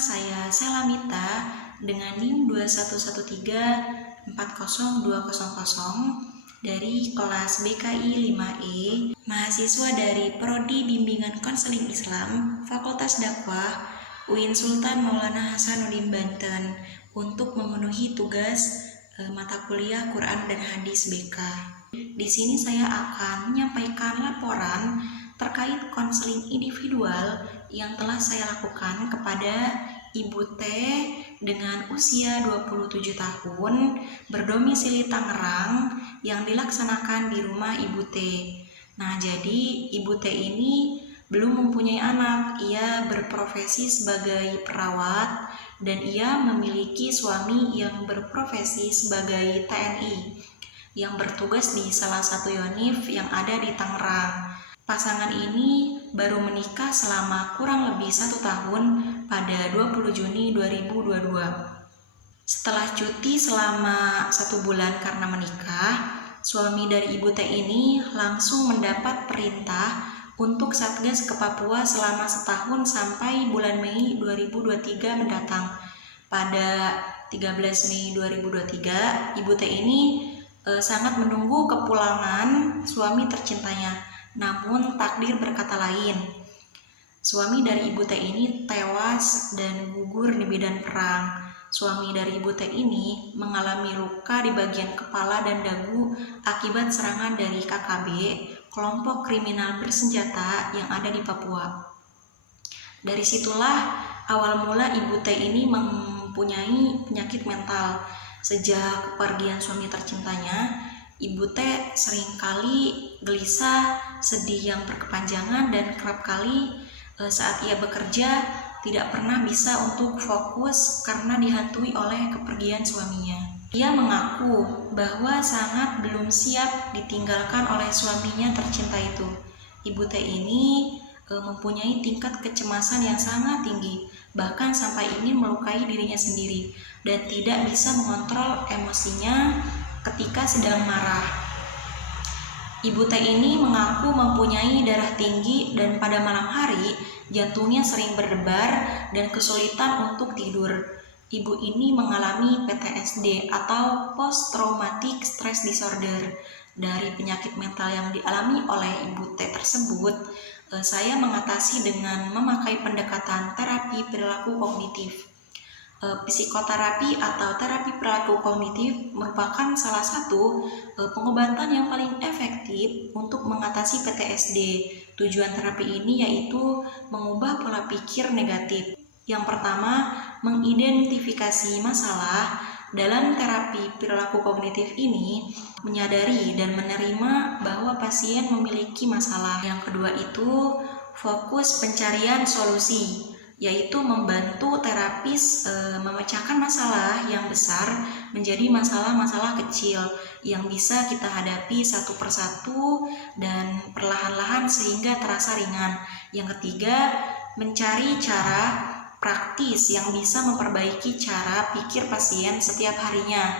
saya Selamita dengan NIM 211340200 dari kelas BKI 5E, mahasiswa dari Prodi Bimbingan Konseling Islam, Fakultas Dakwah, UIN Sultan Maulana Hasanuddin Banten, untuk memenuhi tugas mata kuliah Quran dan Hadis BK. Di sini saya akan menyampaikan laporan terkait konseling individual yang telah saya lakukan kepada Ibu T dengan usia 27 tahun, berdomisili Tangerang, yang dilaksanakan di rumah Ibu T. Nah, jadi Ibu T ini belum mempunyai anak. Ia berprofesi sebagai perawat dan ia memiliki suami yang berprofesi sebagai TNI yang bertugas di salah satu yonif yang ada di Tangerang. Pasangan ini baru menikah selama kurang lebih 1 tahun pada 20 Juni 2022. Setelah cuti selama 1 bulan karena menikah, suami dari Ibu T ini langsung mendapat perintah untuk Satgas ke Papua selama setahun sampai bulan Mei 2023 mendatang. Pada 13 Mei 2023, Ibu T ini sangat menunggu kepulangan suami tercintanya. Namun takdir berkata lain. Suami dari Ibu T ini tewas dan gugur di medan perang. Suami dari Ibu T ini mengalami luka di bagian kepala dan dagu akibat serangan dari KKB, kelompok kriminal bersenjata yang ada di Papua. Dari situlah awal mula Ibu T ini mempunyai penyakit mental. Sejak kepergian suami tercintanya, Ibu T seringkali gelisah, sedih yang berkepanjangan, dan kerap kali saat ia bekerja tidak pernah bisa untuk fokus karena dihantui oleh kepergian suaminya. Ia mengaku bahwa sangat belum siap ditinggalkan oleh suaminya tercinta itu. Ibu T ini mempunyai tingkat kecemasan yang sangat tinggi, bahkan sampai ingin melukai dirinya sendiri dan tidak bisa mengontrol emosinya ketika sedang marah. Ibu T ini mengaku mempunyai darah tinggi dan pada malam hari jantungnya sering berdebar dan kesulitan untuk tidur. Ibu ini mengalami PTSD atau Post Traumatic Stress Disorder. Dari penyakit mental yang dialami oleh Ibu T tersebut, saya mengatasi dengan memakai pendekatan terapi perilaku kognitif. Psikoterapi atau terapi perilaku kognitif merupakan salah satu pengobatan yang paling efektif untuk mengatasi PTSD. Tujuan terapi ini yaitu mengubah pola pikir negatif. Yang pertama, mengidentifikasi masalah. Dalam terapi perilaku kognitif ini, menyadari dan menerima bahwa pasien memiliki masalah. Yang kedua itu fokus pencarian solusi, yaitu membantu terapis memecahkan masalah yang besar menjadi masalah-masalah kecil yang bisa kita hadapi satu persatu dan perlahan-lahan sehingga terasa ringan. Yang ketiga, mencari cara praktis yang bisa memperbaiki cara pikir pasien setiap harinya.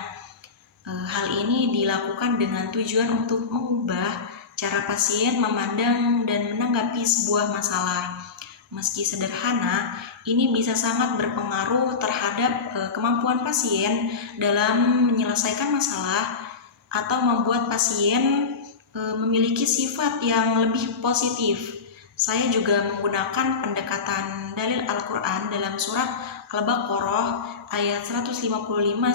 Hal ini dilakukan dengan tujuan untuk mengubah cara pasien memandang dan menanggapi sebuah masalah. Meski sederhana, ini bisa sangat berpengaruh terhadap kemampuan pasien dalam menyelesaikan masalah atau membuat pasien memiliki sifat yang lebih positif. Saya juga menggunakan pendekatan dalil Al-Quran dalam surat Al-Baqarah ayat 155-157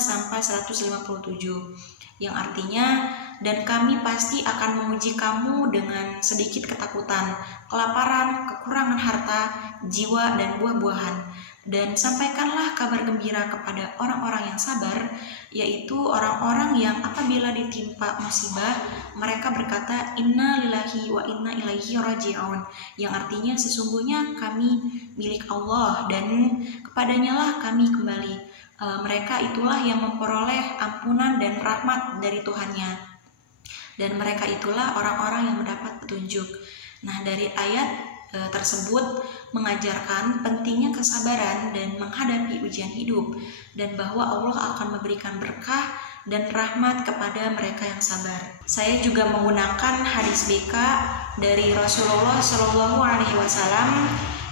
yang artinya, dan kami pasti akan menguji kamu dengan sedikit ketakutan, kelaparan, kekurangan harta, jiwa, dan buah-buahan. Dan sampaikanlah kabar gembira kepada orang-orang yang sabar, yaitu orang-orang yang apabila ditimpa musibah, mereka berkata, Inna lillahi wa inna ilaihi raji'un, yang artinya sesungguhnya kami milik Allah dan kepadanya lah kami kembali. Mereka itulah yang memperoleh ampunan dan rahmat dari Tuhannya, dan mereka itulah orang-orang yang mendapat petunjuk. Nah, dari ayat tersebut mengajarkan pentingnya kesabaran dan menghadapi ujian hidup, dan bahwa Allah akan memberikan berkah dan rahmat kepada mereka yang sabar. Saya juga menggunakan hadis BK dari Rasulullah SAW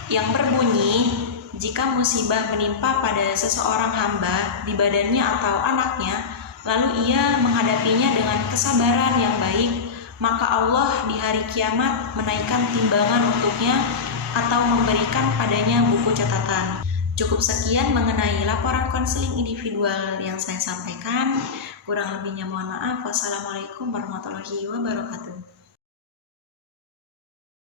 yang berbunyi, Jika musibah menimpa pada seseorang hamba di badannya atau anaknya, lalu ia menghadapinya dengan kesabaran yang baik, maka Allah di hari kiamat menaikkan timbangan untuknya atau memberikan padanya buku catatan. Cukup sekian mengenai laporan konseling individual yang saya sampaikan. Kurang lebihnya mohon maaf. Wassalamualaikum warahmatullahi wabarakatuh.